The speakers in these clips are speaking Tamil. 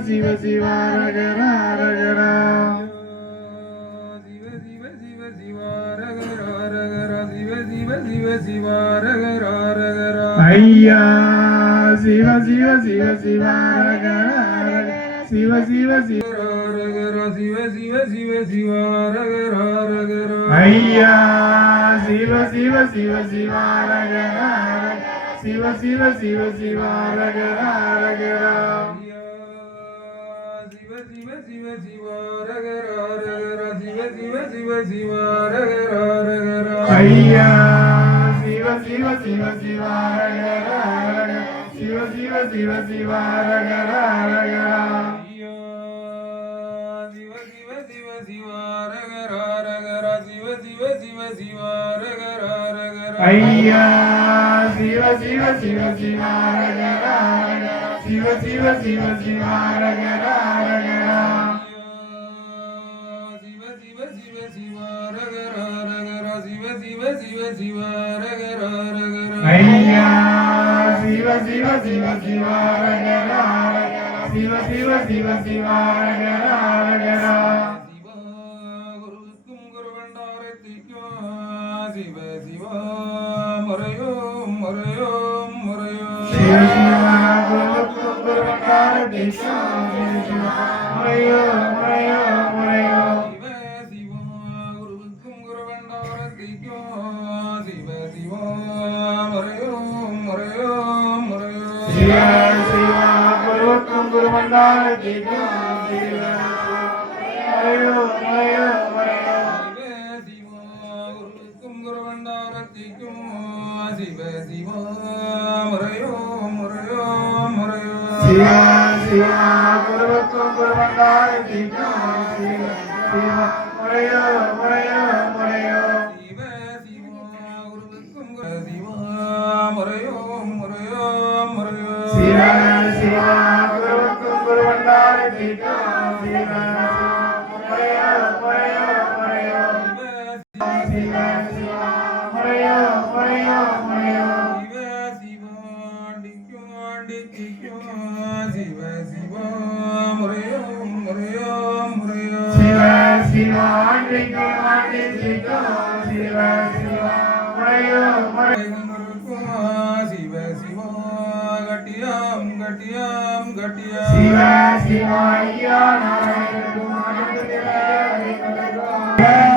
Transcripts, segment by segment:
சிவ சிவ ரகரா ரகரா ஐயா சிவ சிவ சிவ சிவ ரகரா சிவ சிவ சிவ சிவ சிவ சிவ சிவ ரகரா ரகரா ஐயா சிவ சிவ சிவ சிவ ரகரா சிவ சிவ சிவ சிவ ரகரா ரகரா சிவ சிவ சிவ சிவ ரகரா ரகரா சிவ சிவ சிவ சிவ ரகரா ரகரா ஐயா சிவ சிவ சிவ சிவ ரகரா சிவ சிவ சிவ சிவ ரகரா ரகரா ஐயா சிவ சிவ சிவ சிவ ரகரா ரகரா சிவ சிவ சிவ சிவ ரகரா ரகரா ஐயா சிவ சிவ சிவ சிவ ரகரா சிவ சிவ சிவ சிவ ரகரா ரகரா சிவ சிவ சிவ சிவ ரகரா ரகரா சிவ சிவ சிவ சிவ ரகரா ரகரா ஐயா சிவ சிவ சிவ சிவ ரகரா சிவ சிவ சிவ சிவ ரகரா ரகரா சிவ குருவுக்கும் குருவண்டாரத்திக்கும் சிவ சிவ முறையோ முறையோ முறையோ சிவ சிவ குருவுக்கும் குருவண்டாரத்திக்கும் முறையோ முறையோ முறையோ சிவ சிவ குருவுக்கும் குருவண்டாரத்திக்கும் சிவ சிவ முறையோ முறையோ முறையோ சிவ சிவ குருவுக்கும் குருவண்டாரத்திக்கும் முறையோ முறையோ முறையோ சிவ சிவ முறையோ முறையோ முறையோ சிவ சிவ குருவுக்கும் குருவண்டாரத்திக்கும் சிவ சிவ முறையோ முறையோ முறையோ சிவ சிவ குருவுக்கும் சிவ முறையோ முறையோ முறையோ சிவ சிவ குருவுக்கும் குருவண்டாரத்திக்கும் சிவ முறையோ முறையோ முறையோ சிவ சிவ முறையோ முறையோ முறையோ சிவ சிவ டிக்கும் டிக்கும் சிவ சிவ முறையோ முறையோ முறையோ சிவ சிவ டிக்கும் டிக்கும் சிவ சிவ முறையோ முறையோ சிவ சிவ கட்டியாம் கட்டியாம் கட்டியாம் சிவ சிவ ஐயா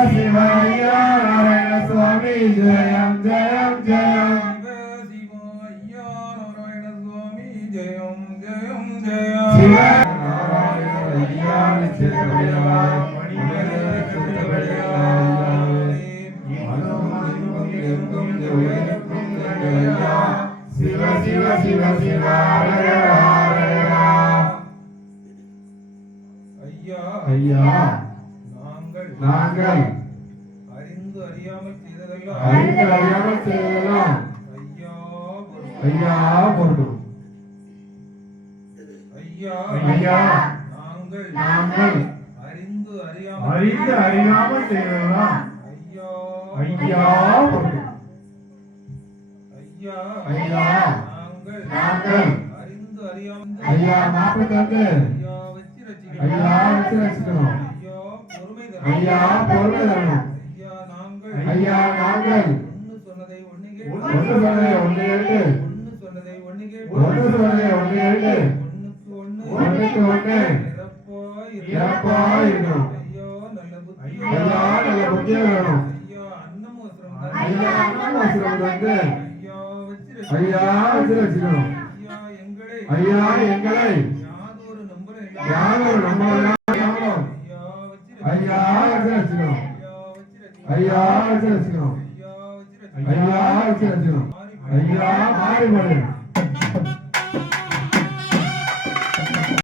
சிவ ஐயா நாராயண சுவாமி ஜெயம் ஜெயம் ஜெயம் சிவ ஐயா நாராயண சுவாமி ஜெயம் ஜெயம் ஜெயம் சிவ நாராயண ஐயா நிச்சயமாய் சிவ சிவ சிவ சிவ ஐயா ஐயா நாங்கள் அறிந்து அறியாமல் செய்ததெல்லாம் ஐயா பொருளும் ஐயா ஐயா நாங்கள் அறிந்து அறியாமல் செய்ததெல்லாம் ஐயா பொருளும் ஐயா ஐயா நாங்கள் அறிந்து அறியாமல் ஐயா மாப்பு தந்து ஐயா வச்சு ரசிக்கணும் ஐயா பொறுமை தரணும் ஐயா நாங்கள் ஒன்று சொன்னதை ஒன்று கேட்டு ஒன்றுக்கு ஒன்று இறப்பா இருக்கணும் ஐயா நல்ல புத்தியா வேணும் ஐயா அன்னம் வசனம் தந்து ஐயா வச்சு ரசிக்கணும் ஐயா எங்களை யாரும் நம்பலாம் ஐயா வச்சிருக்கணும் ஐயா வச்சிருக்கணும் ஐயா வச்சிருக்கணும் ஐயா மாறுபடு